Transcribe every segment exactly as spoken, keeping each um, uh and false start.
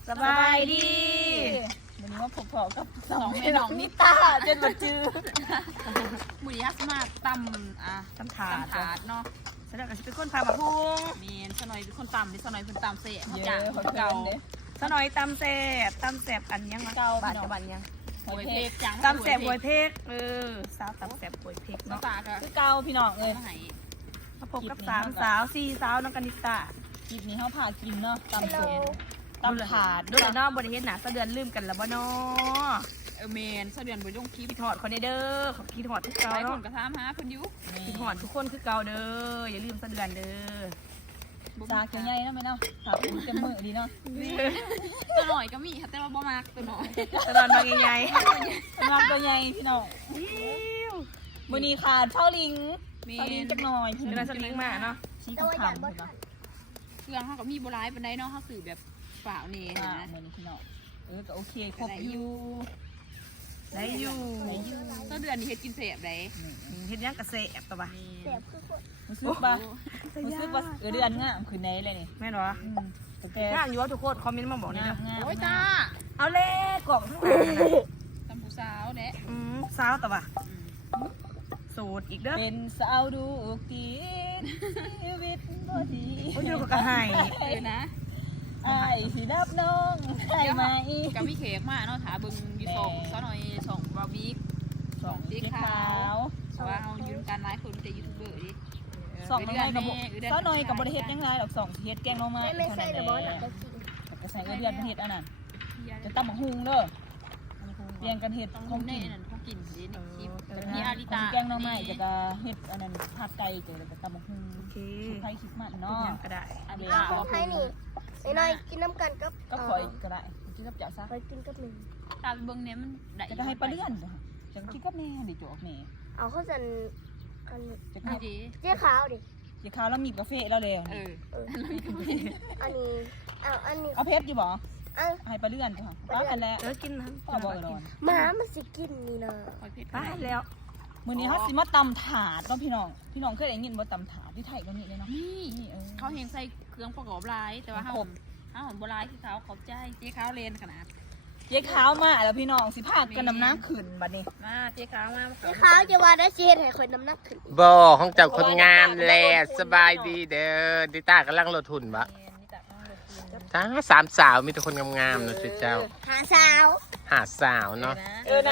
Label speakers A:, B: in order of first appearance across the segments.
A: สบายดีวันนี้ว่าผมพอกับสองแม่น้องนิต้าเจนมาจื้อ
B: บุรีฮัสมาตำอ่ะ
A: ตำถาด
B: ตำถาดเนาะ
A: แสดงว่าจะเป็นคนพามาพุง
B: มีนสนอยเป็นคนตำดิสนอยเป็นตำเสะ
A: เย
B: จาก
A: อะ
B: เก่า
A: สนอยตำแสบตำแสบอันยังเก่าบาดกับบันยัง
B: หวยเพกจัง
A: ตำแสบหวยเพกเออสาวตำแสบหวยเพก
B: เนาะ
A: เนาะ
B: ตาก็
C: คือเก่าพี่น้องเอ้ย
B: มาไหน
A: มาพบกับสามสาวสี่สาวน้องกนิตา
C: คลิปนี้เขาพากินเนาะตำสมตำถาด
A: ดูเลยเนาะบริเวณหนาสะเดือนลืมกันแล้วบ่เนาะ
B: เออเมนเสดือนบุญยงคี
A: คิดหอดคนเด้อขอคิดหอดทุกเก่า
B: หลายค
A: เนาะ
B: นก็ถามหาเพิ่นอยู่
A: คิดหอดทุกคนคือเก่าเด้ออย่าลืมสะเดือนเด้อ
C: ซาเขียวใหญ่นะแม่เนาะถาดเต็มมือดีเนาะ
B: ตัวหน่อยก็มีค่ะแต่ว่าบ่มากตัวหน่อย
A: สะเดือนมาใหญ่
C: กำลังตัวใหญ่พี่น้องมือนี้ขาดเช่าลิง
B: เม
C: เช่าลิง
B: น
C: จักหน่อย
A: ๆสะเดือนสลิงมาเนาะ
C: ชี้ขาวขาวเห็นปะ
B: เครื่องเขาก็มีโบราณปานใดเนาะเขาสื่อแบบฝ่าวนี่
C: อ่า
B: นะ
C: มือนี้พี่น้องเออก็โอเคครบอยู่
A: ได้อยู่
C: ได้อยู่
B: เสดือนนี่เฮ็ดกินเสพได้
A: เฮ็ดยังกระเสบตัวบ่ะ
C: รู้สึกปะรู้สึกว่าเออเดือนง่ามคืนไหนเลยนี่
A: แม่นบ่
C: อืมแต่แก
A: งานอยู่ว่าทุกคนคอมเมนต์มาบอกนี่
C: งา
A: นะ
C: มงาม
B: โอ้ยจ้า
A: เอาเล่กล่องทั้งหลายนะ
B: ตำผู้สาวแหละ
A: อืมสาวตัวบ่ะสูตรอีกเด้อ
C: เป็นสาวดูกีนชีวิตบ่ดี
A: โอ้ยดูกระหาย
B: เออนะ
C: ไอ้สินับน้องได้ไหม
B: กับมีเค้กมาเนาะถาเบิ่งอยู่สองซะหน่อยสองบาร์บีก
C: สองสีขาว
B: เพราะว่าเราอยู่กันหลายคนแต่ยูทูบเบอร์ดิ
C: สองน้อยกับซ้อน้อยกับบริเฮ็ดยังไงหรอกสองเฮ็ดแกงน้องมา
D: ไม่ใช่แต่บอส
C: จะ
D: จะกิน
C: ก็ใส่เดือนเฮ็ดอันนั้นจะตั้มหุงเด้อเรียงกันเฮ็ด
B: ต้อง
C: ของ
B: ใน
C: กิน
B: นั่นเขากินดิในคลิปแต่พี่อาริตา
C: แกงน้องไม้จะก็เฮ็ดอันนั้นผัดไก่จะก็ตั้มหุง
A: โอเค
C: ไทยคิดมัน
A: เป็น
C: เนาะ
A: ยังก็ได้
B: อาริ
D: อ้า
B: ตาว
D: คนไทยนี่ไอ้น้อยกินน้ำกันกับ
C: ก็ข่อยก็ได้กินกับเจ้าซะ
D: ไปกินกับหนึ่ง
B: ตาเบิ่งเนี่ยมันได้
C: จะให้ปลาเลื่อนจ้ะจะกินกับแม่ดิโจกแม่
D: เอาข้าวสันอัน
C: จะ
B: ดีดี
D: เจ๊ขาวดิ
C: จะข้าวแล้วมีกาแฟแล้วเลย
B: เออ
D: เอออันนี้อ้าวอันนี้
C: เอาเพชรอยู่บ่
D: อ้าว
C: ให้ปลาเลื่อนจ้ะป้ากันแล้ว
A: เออกินนะ
C: ป้าบ่นอน
D: หมามันสิกินนี่นะ
B: คอยเพชร
A: ป้าแล้ว
C: มื้อนี้เฮาสิมาตำถาดเนาะพี่น้องพี่น้องเคยได้ยินบ่ตำถาดที่ไทยก็มีเลยเนาะ
B: นี่
C: นี่เออ
B: เขาเฮงใส่เครื่องประกอบลายแต่ว่าห้าหอมห้าหอมโบราณที่เขาขอบใจเจ๊ขาวเลนขนาด
C: เจ๊ขาวมาแล้วพี่น้องสิพากันนำน้ำขึ้นบัดนี้
B: มาเจ๊ขาวมา
D: เจ๊ขาวจะว่าได้เจ๊ให้คนน้ำหนักขึ้น
E: บอของเจ้าคนงามแลสบายดีเด้อดิต้ากำลังลดทุนบะจ้าสามสาวมีแต่คนงามๆเนาะสิเจ้า
D: หาสาว
E: หาสาวเนาะ
C: เออนะ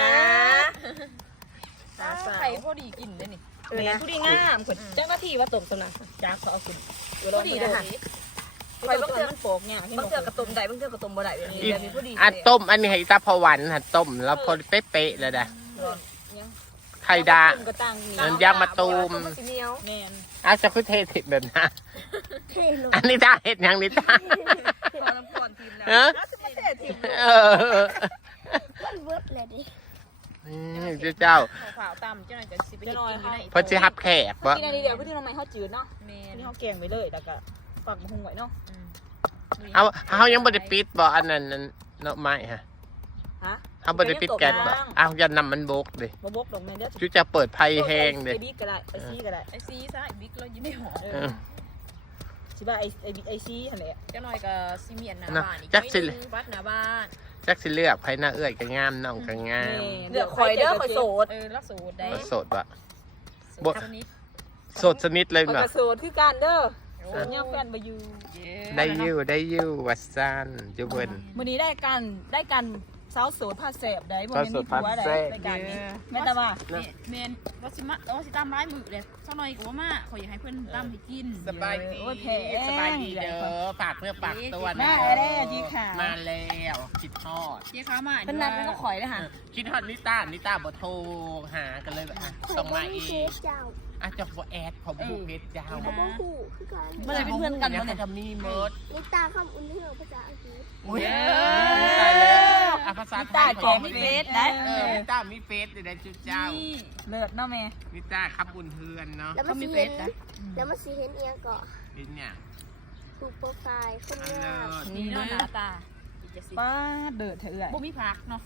A: ไข่พอดี
C: กินได้นี่
A: เออนะ
C: ผู้ดีงามคนเจ้าหน้าที่ว่าตกตัวน่ะจ้าเขาเอาขึ้น
A: พอดีนะคะ
C: ไปบางเทื่อมันโปกเนี่ย
A: บางเทื่อกระตุ่มได้บางเทื่อกระตุ่มบ่ได้แบบนี้
E: อี
A: แบบนี้พอดี
E: อันต้มอันนี้ให้ตาพอวันหันต้มแล้วพอเป๊ะๆเลยนะไข่ดา
C: ก็ตั้ง
E: เงินย่างมาตูม
A: สีเหนียว
C: แม่น
E: อาจจะคือเทถิดเดินนะ
D: เท่ลง
E: อันนี้ตาเห็ดหยังนี่ตา
A: พอน้ำก่อนทีมแล้ว
E: เออเออ
D: มันเวิร์ดเลยดิ
E: นี่เจ้า
B: ขาวต่ำเจ้าหน่อยจะสิไป
C: จะ
B: กิน
C: น้อย
B: อยู่
C: เขา
B: ไหน
E: เพอจะฮับแขกวะ
C: ที่นาทีเดียวพี่ที่ทำไมเขาจืดเนาะ
B: เมน
C: ที่เขาแกงไว้เลยแล้วก็ฝักมะฮุงไว้เนาะ
E: เอาเขายังบ่ได้ปิดบ่อันนั้นนั่นเนาะไม้ฮะ
C: ฮะ
E: เขาบ่ได้ปิดแก๊สบ่อ้าวอย่านำมันบกดิ
C: บ่บกดอกแม่เด้อ
E: จุจะเปิดไพ่แห้งดิ
C: ไอบิ๊กก็ได้ไอซีก็ได้
B: ไอซีซะไอบิ๊กเราอยู่ในหอ
C: เอ
E: เอ
C: อ
E: อ
C: สิบ่าไอไอบิ๊กไอซีหั่นแหละ
B: เจ้าหน่อยก็ซีเมียนหน้า
E: นะ
B: บ้านอีก
E: จักสิ
B: วัดหน้าบ้าน
E: จักสิเลือกไพ่หน้าเอื้อยก็งามน้องก็งาม
A: เลือกคอยเด้อคอยโสด
B: เออแล้วสูตรได้
E: ก็โสดบ่
B: สูตรชนิด
E: โสดสนิทเลย
C: มัน
E: บ่
C: ก็โสดคือกันเด้อโสดย่างแฟนบ่อยู่
E: ได้อยู่ได้อยู่วัดซันอยู่เบิ่น
C: มื้อนี้ได้กันได้กันสาวโสดผ้าแสบได้บ่แม่นมีผัวได้รายการนี้แม่นแต่ว่า
B: เมนเราสิมาเราสิตามร้ายมือเลยเจ้าหน่อยก็ว่ามาขออยากให้เพื่อนตามให้กิน
E: สบายดี
C: โอ้ยแพง
E: สบายดีเด้อฝากเพื่อฝากตัว
C: แม่
E: นะ
C: ได้จีขา
E: มาแล้วคิดฮอด
B: เจ๊ข้าวมา
C: เพิ่นนัดมันก็ข่อยเลยค่ะ
E: คิดฮอดนิต้านิต้าบ่โทรหากันเลยแบบอ่ะต้องมาเอ
D: เช
E: ง
D: ฟเจ้า
E: อ่ะจะบ่แอดขอบุกเพชรเจ้า
D: เขาบอกหูคือกัน
C: เมื่อไหร่เป็นเพื่อนกัน
E: เนี่
C: วะเนี่ย
E: ทำนี่เมิด
D: ลิตาคำอุ่นเรื่องภาษาอังกฤษ
E: อุ้ยตายแล้วอ่ะภาษาไท
C: ตาย แจก
E: มี
C: มี
E: เฟ
C: เฟ
E: ซ
C: ซได้
E: เออนิต้ามีเฟซเดี๋ยวได้จุดเจ้า
B: นี่
C: เลิศเนาะแม่
E: นิต้าครับบุญเฮือนเนาะ
D: แล้วมันสีเห็นแล้วมันสีเห็นเอียงเกาะ
E: เป็นเนี่ย
D: ถูกโปรไฟล์คน
E: อัน
D: งา
E: เลิ
D: ม
E: ศ
B: นี่เนาะหน้าตา
C: ป้าเดือดเถื่อน
B: บ่มีผักเนาะ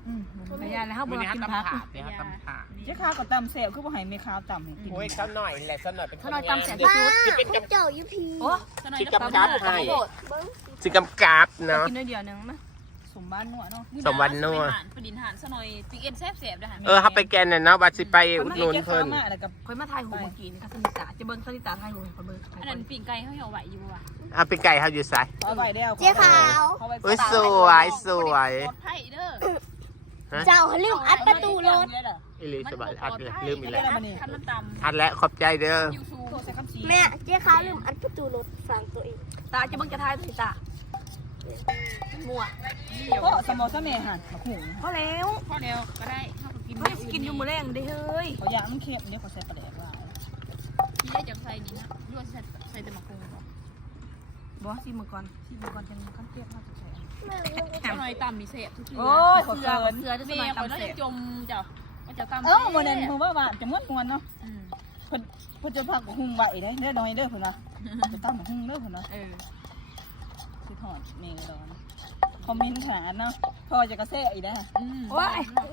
C: อืม
B: พยานแล้วเขาบ
E: มื
B: อ
E: อก นี้
B: กิน
E: ตำ
B: พัก
E: ถาดเนี่ยตำถาด
C: เจ๊ข้าวกับตำแซ่บคือบ่ให้แม่ข้าวตำให้กิน
E: โอ้ยเจ้าหน่อยแหละเจ้าหน่อยเป็นคน
B: เขาหน่อยตำแสบ
E: งาม
B: สุด
E: จะเป็น
D: พวก
E: กำ
D: เจ้าอยู่พี
B: โอ้สนอย
E: ที่
B: น้ำ
E: กำกับให้
D: เบิ้ง
E: สิกำกับเนาะ
B: กินด้วยเดียวนึงมั้ย
C: สมบ้านนัวเนาะ
E: สมวันนัว
B: ประดินหานสนอยติ๊กเอ็นแซ่บแสบนะฮะ
E: เออเขาไปแกนน่ะเนาะบัดสิไปอุดหนุนเพิ่น
C: มาแล้วกับ
B: คอยมาทายหูเมื่อกี้นี่ค่ะสนิตาจะเบิ้งสนิตาทายหูคอยเบิ้งอันนั้นปิ่งไก่เขาเหี่ยวไหวอยู่ว่ะ
E: เอาไปไก่เขาอยู่ไส
C: เอาไว้แล้ว
D: เจ๊ขาว
E: โอ้ยสวยสวย
B: ปลอดภัยเด้อ
D: เจ้าเขาลืมอัดประตูรถ
E: อิลิสบายอัดเลยลืมอีกแล้ว
B: คันมันต่ำ
E: อัดแล้วขอบใจเด้อ
B: ยูซู
C: ใส่คำสี
D: แม่เจ๊ขาวลืมอัดประตูรถฟังตัวเอง
B: ตาจะเบิ้งจะทายสนิตามั่ว
C: เพราะสมอสแม่หั่นบักหู
B: พอแล้วพอแล้วก็ได้เขากินเขากินอยู่มื้อแรงได้เฮ้ย
C: เขาอยากมันเค็มเดี๋ยวเขาใส่ปลาแดกว่า
B: ที่ได้จากใส่นี่นะด้วยใส่ใส่แต่มะกรูดบ่ซิมก่อนซิมก่อนจังขั้นเทียบมาจะใส่
D: แม่ลืม
B: สนอยต่ำมีเศษทุกที
C: โอ้ยขอ
B: เสือ
C: เกิน
B: เสือจะสนอยต่ำเศษจมเจ้าก็จะต่ำ
C: เออมื้อนั้นมื้อว่าว่าจะม่วนม่วนเนาะ
B: อืม
C: เพิ่นเพิ่นจะพักหุ่งไว้เด้เด้อน้อยเด้อเพิ่นว่าจะตั้งหุ่งเด้อเพิ่นว่า
B: เออ
C: สิถอดเมย์ร้อนคอมเมนต์ขนาดเนาะพอจะกระเซะอีกได้
B: อืม
C: ว้าย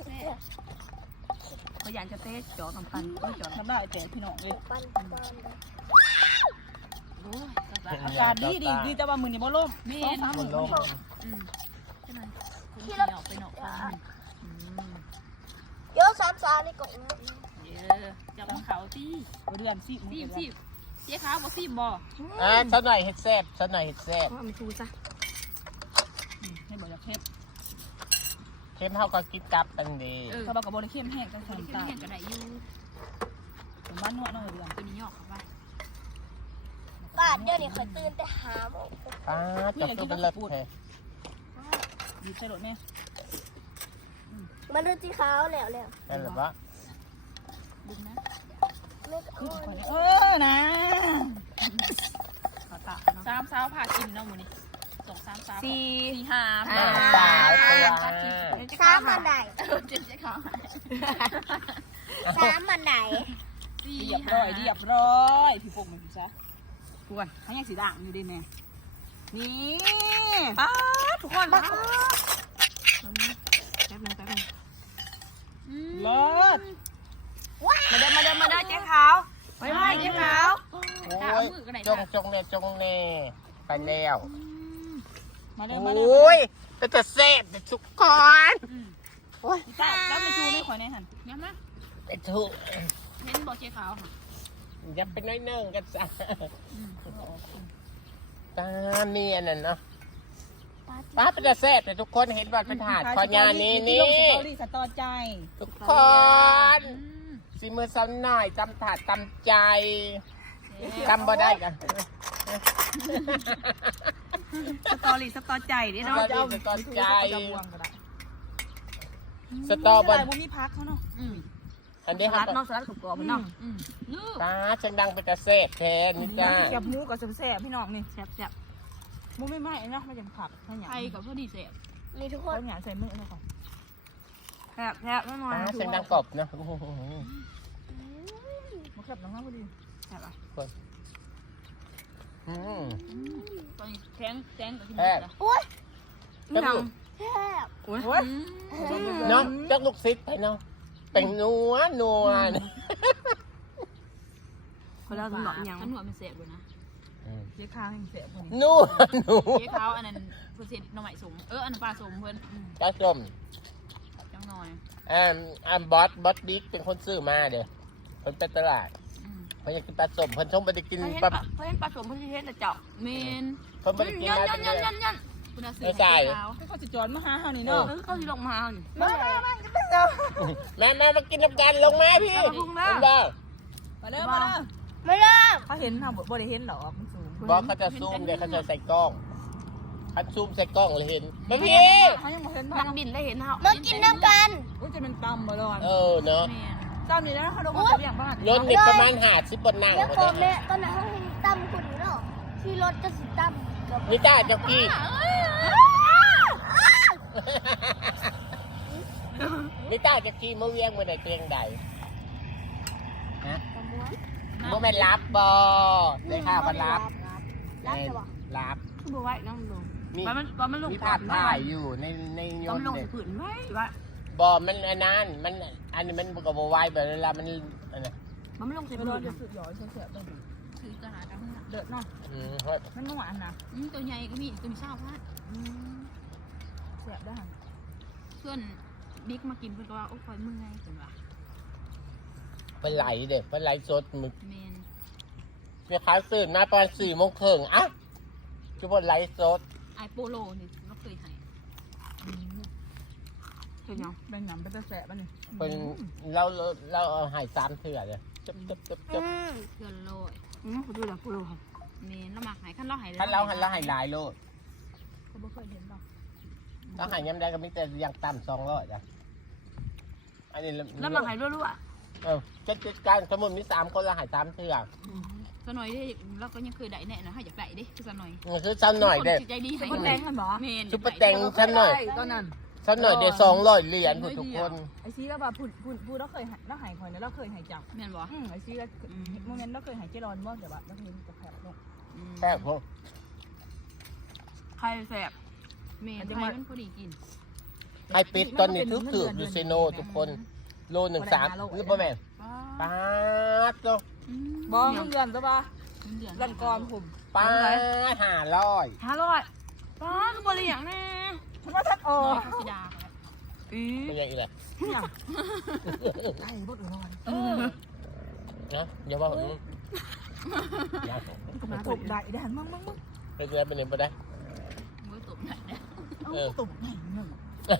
B: พยานจะเตะจ่อกับพันก็จ่อ
C: ทำได้แต่พี่น้องเลย
D: ปันปัน
B: โอ้ย
C: อากาศดีดีดีแต่ว่ามือนี่บ่ล่มสองสามมือ
E: ลม
B: อืมใช่ไหมคนที่ออกไปนอกบ้าน
D: เยอะสามสาในกล่องนะ
B: เยอะจับเขาที่
C: เดือนสิบ
B: ซีมซีมเจ๊ขาวบ่ซีมบ่
E: อ่ะเจ้าหน่อยเฮ็ดแซ่บเจ้าหน่อยเฮ็ดแซ่บ
B: ว่ามันชูซะ
C: ให้บอกอยากเค็ม
E: เข้มเฮาก็กินกับกันดี
B: เออ
C: เขาบอกกับบริเค็มแห้งกัน
B: คน
C: สาม
B: ที่
C: ตา
B: เห็นก็ได้อยู่
C: ผมบ้านนวดน้องเดือน
B: ตัวนี้ยอกเข้าไป
D: บ้านเดี๋ยวนี้คอยตื่นแต่หาโมง
E: ป้าจะคือเป็นเลิศแท้
C: หยิบใส่รถไหม
D: มันดูสีขาวแล้วแล้ว
E: นั่นแหละวะ
B: ดึงนะ
D: ไม่ก็
C: คือ
D: เอา
C: คนนี้เออนะ
B: ขอตาสามสาวพากินเนาะมื้อนี้สองสามสาวสี่สี่ห้า
E: สาวตัว
D: สามมันไหน
B: เจ๊เจ๊ขาว
D: สามมันไหน
B: สี่
C: เรียบร้อยเรียบร้อยพี่ปุ๊กมันซะ
B: กวน
C: เขายังสีด่างอยู่ดิแม่นี่
B: ป้าทุกคนมาแป๊บนึงแป๊บนึง
C: เลิศ
B: มาเดินมาเดินมาเดินเจ๊ขาวไปไปเจ๊ขาว
E: โอ้ยจงจงเน่จงเน่ไปแล้ว
C: มา
E: โ
C: เด้อมาเด้
E: อ้ยแต่จะแซ่บแต่ทุกคน
C: ตาแล้วไปชูไม่ขอแน่หัน
B: ยังไหม
E: แต่ทุก
B: เห็นบอกเจ๊ขาวค่ะ
E: อย่าเป็นน้อยเนิ่งกันจ้ะตาเนียนน่ะเนาะป้าเป็นจะแซ่บแต่ทุกคนเห็นว่าเป็นถาดคอยานี้นี่
C: สตอรี่สตอใจ
E: ทุกคนสีมือซ้ำหน่อยจำถาดจำใจจำบ่ได้กัน
B: สตอรี่สตอใจดิ
E: ส
B: เนาะ
E: ตอรี่สตอใจ
C: จะบวงก็ได้
E: สตอบอล
C: บุมีพักเขาเนาะ
E: อันนี้
B: ส
E: ครั
B: ลัดเนาะสลัดกรอบๆเนาะ
E: ป้าเสียงดังเป็นจะแซ่บแทนนี่จ้า
C: เก็บหมูกับแซ่บๆพี่น้องนี่
B: แซ่บแซ่บ
C: หมูไม่ไหม้เนาะไม่จำผักข้าวหยา
B: ไทยกับพอดีแซ่บ
D: นี่ทุกค
C: ข้าน วหยาใส่มือเนาะค่ะ
B: แซ่บแซ่บแน่นอน
E: ป้าเสียงดังกบเนาะ
C: มาขับน้องพอดี
B: แซ่บอ่ะ
E: อืม
B: ตอนนี้แข็งแข็งกับที่
E: แซ่บ
D: โอ้ย
B: นี่ท
D: แทบ
B: ำโอ้ย
E: เนาะจักลูกซิดไปเนาะเป็นนัวนัว
B: คนเราต้องบอกยังมันหัวมันแซ่บเลยนะ
C: เจ๊ข้างแซ่บคนนี้
E: นัวนัว
B: เจ๊ขาวอันนั้นเพื่อนเสร็จน้องใหม่สมเอออันนั้นปลาสมเพื่อน
E: จ้าชม
B: จังหน่อย
E: อ่าอ่าบอสบอสบิ๊กเป็นคนซื้อมาเด้อเพิ่นไปตลาดเพิ่นอยากกินปลาสมเพิ่นชมไปได้กิน
B: เพื่อน
E: ปลา
B: เพื่อนปลาสมเพื่อนเฮ็ดแต่เจาะเมน
E: เพิ่นไปได้กิน
B: ยัน
E: มา
B: ยั
E: เป็น น
B: ยัน
E: เดื
B: ยั
E: อน
B: นยันคุณอาศี
E: ไม่ใส่
C: เขาจะจอดมาหาเฮานี่เนาะ
B: เออเขาที่ลงมาเนี่ย
C: มามาจะไปเจอ
E: แม่แม่มากินน้ำกันลงมาพี่
B: เอาพุงมา
E: เห็นบ่
C: มาเด้อมาเด้อ
D: ไม่เลิก
C: เขาเห็นเฮาบ่ได้เห็นหรอกมันสูง
E: บอสเขาจะซูมเดี๋ยวเขาจะใส่กล้องเขาซูมใส่กล้องเลยเห็นมาพี่
C: เขายังบ่เห็น
B: นักบินได้เห็นเฮา
D: มากินน้ำกัน
C: อุ้ยจะเป็นตำบ่รอน
E: เออเนาะ
C: ตำนี่แล้วเขาลงมาเรียกบ้าน
E: รถนี่ประมาณห้าสิบบนนั่ง
D: แล้ว
E: คน
D: ก็
E: นี้
D: แม่ตอนนั้นเขาเห็นตั้มคนเนาะที่รถจะสิตั้มกับ
E: นี่จ้าเจ้าพี่นี่จ้าเจ้าพี่มาเวียงมาในเตียงใดฮะ
D: กระม้วน
E: เมื่อแม่รับบอได้ข่าวกันรับ
D: รับจะบอก
E: รับ
B: คือบอกไว้น้องลง
E: มี
B: ว่ามันว่ามันลง
E: มีภาพถ่ายอยู่ในในย
B: ต้อน ง
E: ต์
B: ลง
E: เนี่ย
B: ผืนไว้ว่า
E: บ่มันอันนั้นมันอันนี้มันก็บ่ไหวแบบเวลามันอันนั้น
B: มันไม่ลงใส่
C: ไป
B: ไป
C: ร
B: เล
C: อย จะสุดหยอดเสียบได้
B: คือกระหาดังน่ะ
C: เดือดเนาะ
E: อืมเฮ้ย
C: มันนัวอันนะ
B: อืมตัวใหญ่ก็มีตัวมีเศร้าพลาด
C: เสียบได้
B: ส่วนบิ๊กมากินเพื่อนก็ว่าโอ้คอยมึงไงเห็นปะ
E: เป็นไหลเด็กเป็นไหลสดมึก
B: เมน
E: เมียค้าตื่นมาตอนสี่โมงครึ่งอ่ะจะบนไหลสด
B: ไอโปโลนี่เราเคยให้เคยยัง
C: เป็นหยำเป็นตะแสบอันนี้
E: เป็นเราเราเราเอาใหายสามเถื่อเลยจับจับจับจับ
B: เพื่อนโลย
C: อืมเขาดูแลกูรู้ครับ
B: เมนเราหมักให้ขั้นเราให้
E: ถ้าเราหันเราใหายหลายโลด
C: เขาไม่เคยเห็นหรอก
E: ถ้าใหายย้ำได้ก็มีแต่อยังต่ำสองร้อยจ้ะอันนี้
B: แล้วหมักให้รั่ว
E: เออจัดจัดการสมมุติมีสามคนเราใหายสามเถื่อ
B: ๆสหน่อยได้เราก็ยังเคยได้แน่นะให้อยากได้ดิคือสหน่อย
E: มันคือซ้ำหน่อยเด็ก
B: ใจดีให้
C: ซุปเปอร์แตงกันหรอ
B: เมน
E: ซุปเปอร์แตงซ้ำหน่อย
C: ตอนนั้น
E: ซ้ำหน่อยเดี๋ยวสองร้อยเหรียญผู้ทุกคน
C: ไอซีแล้วว่าพูดพูดพูดเราเคยหายเราหายคอยนะเราเคยหายจับ
B: เมนบ่
C: อืมไอซีแล้วโมเมนต์เราเคยหายเจรอนบ่แต่ว่าเราเคยจะแผลลง
E: แค่พวก
C: ใครแสบ
B: เมนไทยมันพอดีกิน
E: ไอปิดตอนนี้ทุกถืออยู่เซโนทุกคนโลหนึ่งสามหรือเปล่าแม่ป้าดโล
C: บอมึงเดือนซะป่ะเดือนก่อนผม
E: ป้าดห้าร้อย
C: ห้าร้อยป้าคือบริอย่างแน่ฉันว่าทักโอ้
B: น้อยเขาสิดา
C: อี
E: เป็นยังไงล่ะ
C: อย่างไอ้บดอ่อน
E: นะอย่าว่าผมอย่า
C: มาตบได้ได้หันมั่งมั่งมั่ง
E: เป็นยังไงเป็นยังไงได้
B: มือตบไหนเนี่ย
E: เออ
C: ตบไหนหนึ่ง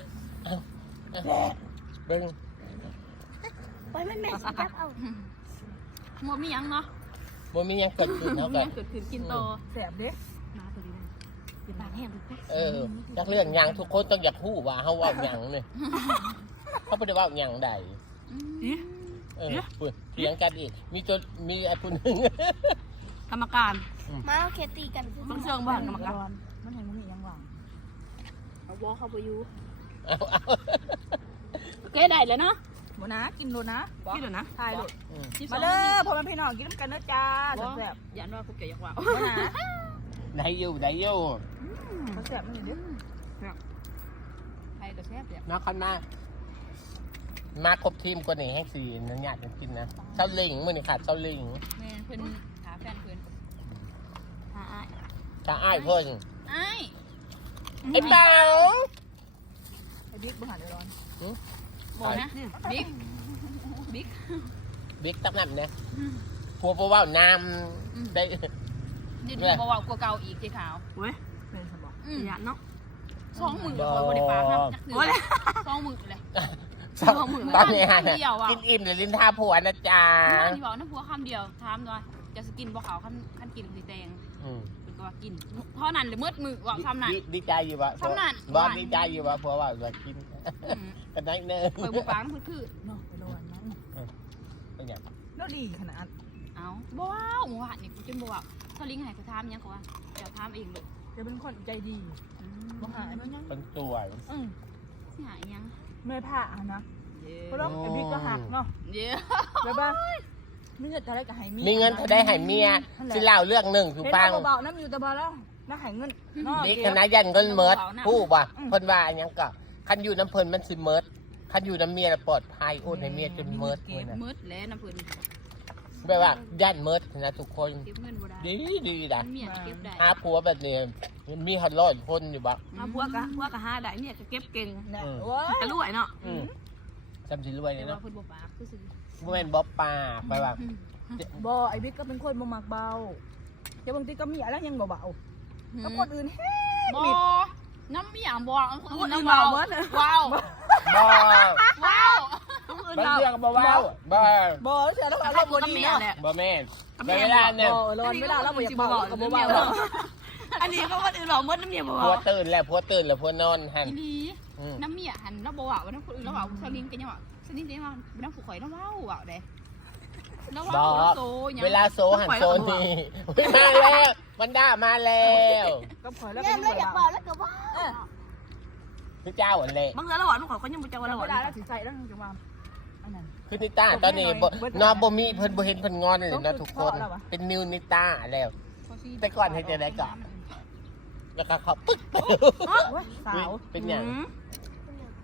E: เบิ้ง
D: ไปแม่แม่สิจับเอา
B: หมดมียังเนาะ
E: บ่มียังเกิดขึ้น
B: หม
E: เท่า
B: ดมี
E: กั
B: ยั
E: น
B: งเกิดขึ้นกินโต
C: แสบเด้
B: มาตัวนี้เป็นปากแห้งทุกคน
E: เออจากเรื่องหยังทุกคนต้องอยากพูดว่าเขาว่าหยังเนี่ยเขาไม่ได้ว่าหยังใดเออพูดเถียงกันอีกมีจนมีไอ้คนหนึ่ง
B: กรรมการ
D: มาเอาเคตีกัน
B: ต้องเชิงบ้านกรรมการ
C: มันเห็นมันมียังหวัง
B: เอาวอเข้าไปอยู่
E: เอาเอา
B: แกได้แล้วเนาะ
C: โมนะกินโลนะ
B: กินเดี๋ยวนะ
C: ทายโล
E: อืม
C: มาเด้อพอมันพี่น้องกินน้ำกันเด้อจ้าแสบ
B: ยันว่าคุกเกี่ยวกับว่า
C: โมนะ
E: ได้อยู่ได้อยู่
C: เขาแสบมันอยู่ดิ
B: ใครก็แซ่บเนี่ย
E: มาคันมามาครบทีมกว่านี้ให้สี่นันอยากจะกินนะเช้าลิงมื่อนี่ขาดเช้าลิง
B: แม่เพิ่นหาแฟนเพิ่นหาอ้าย
E: จะอ้ายเพิ่น
B: อ้าย
E: ไอ้เป๋า
C: ไอ้บิ๊กบุหันเดือดร้อน
B: บอกนะบิ๊กบิ๊ก
E: บิ๊กตั้งนั่นเนี่ยพัวเพราะว่าน้ำได้
B: เดี๋ยวดูบอกว่ากลัวเก่าอีกสีขาว
C: เว้ยเป็นสมอง
B: อืมเนาะสองหมื่นคอยบริฟ้าครับโอ้ยสองหมื่นเลย
E: ตอนนี้
B: เดียวอ่ะ
E: กินอิ่มหรือลิ้นท่าผัวนะจ๊ะ
B: ที่บอกน้ำพัวคำเดียวถามหน่อยจะสกินบ่ขาวขั้นขั้นกินสีแดง
E: อืม
B: เป็นก็ว่ากินเพราะนั้นเลยมืดมือว่าทำนั่น
E: ดีดีใจอยู่วะ
B: ทำนั่น
E: บอสดีใจอยู่วะเพราะว่าจะกินกันได้เนอะ
B: เปิดบุปผาคือคือ
C: เนาะไปโดนนั้น
E: เป็นอย่าง
C: แล้วดีขนาด
B: เอาบ้าวหมูหันนี่กูจนบ้าวเขาลิงให้กูทำยังเขาว่าจะทำเองเลย
C: จะเป็นคนใจดีบุหายมันยัง
E: เป็นสวย
C: อืม
B: สิหายยัง
C: เมื่อยผ้าอ่ะนะ
B: เย้
C: เพราะเราไอ้บิ๊กก็หักเนาะ
B: เย้
C: แล้วบ้ามีเงินจะได้กับหายมี
E: มีเงินถ้าได้ให้เมียสิเล่าเรื่องหนึ่งคือ
C: เห็น
E: ฟัง
C: เบาๆน้ำอยู่แต่เบาแล้วน่าหายเงินเนาะ
E: บิ๊กคณะยันเงินเมิดผู้บ่ะเพิ่นว่าอันยังก็คันอยู่น้ำเพิ่นมันสิเมิดคันอยู่น้ำเมียปลอดภัยโอนให้เมียจนเมิดเลยนะ
B: มืดแล้วน้ำเพิ่น
E: แบบว่าย่านเมิดนะทุกคน
B: เก็บเงินบ่ได้
E: ดีดีนะ
B: เมียเก็บได้
E: หาผัวแบบนี้มีหันร้อยคนอยู่บ่
B: เอาพวกกะพวกกะหาได้เนี่ยก็เก็บเก่ง
C: เนี่ยโอ้ย
B: กะรวยเนาะ
E: อืมจำสิรวย
B: แต่
E: เลย
B: ว่า
E: เนาะ
B: เพิ่นบ่ปากคือสิ
E: บ่แม่นบ๊อบปลาไปว่า
C: บอไอ้บิ๊กก็เป็นคนบ่มักเบาแต่บางทีก็มีอะไรยังเบาๆแล้วคนอื่นเฮ้
B: บ่น้ำมีอย่างบ่คนอื่น
C: น้ำ
B: น้ำ
C: เบา
B: เบา
C: เบิดเลย
B: ว้าว
E: บ่
B: ว้าวคนอื่น
E: บาง
B: เบา
E: เรื่องบ่ว้าวบ่
C: บอเสียแล้ว
B: ถ้า
C: เรา
B: พู
C: บ่
B: ดกับ
C: ดี
B: เมีย
C: เนาะ
B: แหละ
E: บ่แม่น
B: แม่
E: เวลาเนี่ย
C: บอร้อนเวลาเราบ่อยากเบาก็บ่เบาเนาะ
B: อันนี้ก็คนอื่นหลอกมดน้ำเมียบ่
E: ผัว
B: ว่า
E: ตื่นแล้วผัวตื่นแล้วผัวนอนหัน
B: อีนี
E: อืม
B: น้ำเมียหันแล้วบ่ว่าว่าน้ำคนอื่นแล้วว่าสลิงกันยังว่าสลิงกันยังว่าน้ำผู้ข่อยน้ำว้าวว่าเด้น้ำ
E: บ
B: ว้า
E: อ
B: ว
E: ก
B: โตยัง
E: เวลาโซหันโซนี่มาแล้วมันด้ามาแล้ว
C: ก็พอแล้ว
D: เริ่
C: ก็
D: ม
C: ไม่
D: แล้วอยาก
C: เบา
D: บอกแล้วก็ว่า
E: พี่เจ้าอันเละ
B: บางเทื่อระหว่างน้ำข่อยก็ยังบ่จักว่าระห
C: เว
B: ว่าง
C: ลาเราสิใส่แล้วจังว่าอันนั้น
E: คือนิต้าตอนนี้บ่นอนบ่มีเพิ่นบ่เห็นเพิ่นงอนเลยนะทุกคนเป็นนิวนิต้าแล้ว แต่ก่อนให้จะได้ก่อน แล้วก็เขาปึ๊ก
C: สาว
E: เป็นอย่าง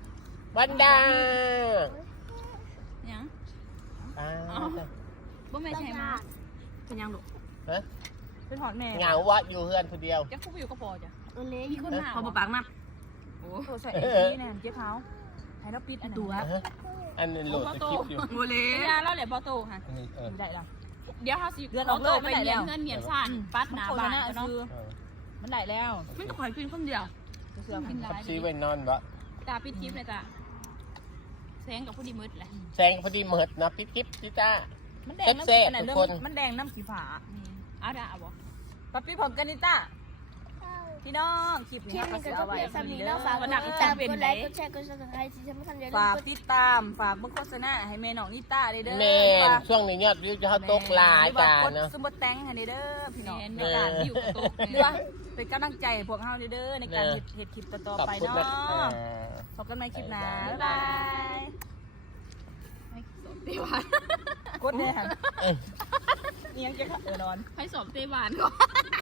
E: วันดา
B: ยัง
E: อ่า
B: บ่แม่ใช่มาเป็นยังลูก
E: ฮะ
C: เป็นหอดแม่
E: เหงาวะอยู่เพื่อนคนเดียว
B: จะคู่อยู่ก็พอจ้ะ
D: เออเล็ก
B: มีคนมา
C: พอ
B: บ่
C: มาปากนะโอ้ตัวใส่เอซีเนี่ยเจ๊เท้าให้เราปิดอันตัว
E: อ่ะฮะอันนี้โหลดสคริปต์อยู่
C: โมเล
B: เวลาเราเหลือพอโตค่ะ
E: อันนี้เออ
C: ได้ละ
B: เดี๋ยวเฮาสิ
C: เดือนออกเลย
B: ไป
C: ไม่ได้
B: เรียน
C: แล้ว
B: เงินเมียนซ่านปัดหน้า
C: โฆษ
B: บ้าน
C: ณา
B: เนาะ
C: คือ
E: เออ
C: มันได้แล้ว
B: มันก็ขอยกินคนเดียว
C: เสื้อ
B: กินหลาย
E: ซีไว้นอนวะ
B: ตาปิดคลิปเลยจ้ะแสงกับผู้ดีมืดแหละ
E: แสงพอดีเหมิดนะปิ๊บปิ๊บจิต้า
C: มันแดงน้ำ
E: แซ่บๆ
C: อันไหน
E: ทุ
C: เรื่
E: กคน
C: มันแดงน้ำสีฟ้า
B: เอาด่าเอาบ่
C: ปั๊บปี้ผมกันนิต้าพี่น้องคลิป
D: คลิ
C: นี้
D: ปนี้ก็
C: จะ
D: จะ
C: เอาไว้
D: เพียงสามี
C: เด้
D: น้องฝากก
C: อ
D: ดติดตามกดไลค์กดแชร์กดซับสไครต์ที่สำคัญอย่าลืม
C: ฝาก
D: กด
C: ติดตามฝากเบิ่งโฆษณาให้แม่น้องนิต้าเด้อเด้อ
E: แม่นช่วงนี้ยอดวิวจะเขาตกหลายกัน
C: กด
E: เนาะ
C: ซุปเปอร์แตงให้เด้อพี่น้อง
B: แม่น
C: ใน
B: เดี๋ยว
C: การ
B: อยู่กับโต๊ะ
C: หรือว่าเป็นกำลังใจให้พวกเฮาเด้อในการ
E: เออ
C: เฮ็ดเฮ็ดคลิปต่อ
E: ขอบ
C: ๆไป
E: คุณ
C: เนาะ
E: นะ
C: พบกันใหม่คลิปหน้าบ๊ายบาย
B: ให้สมเตวาน
C: กดแน่ฮะนี่ยังจะเออนอน
B: ให้สมเตวานก่อน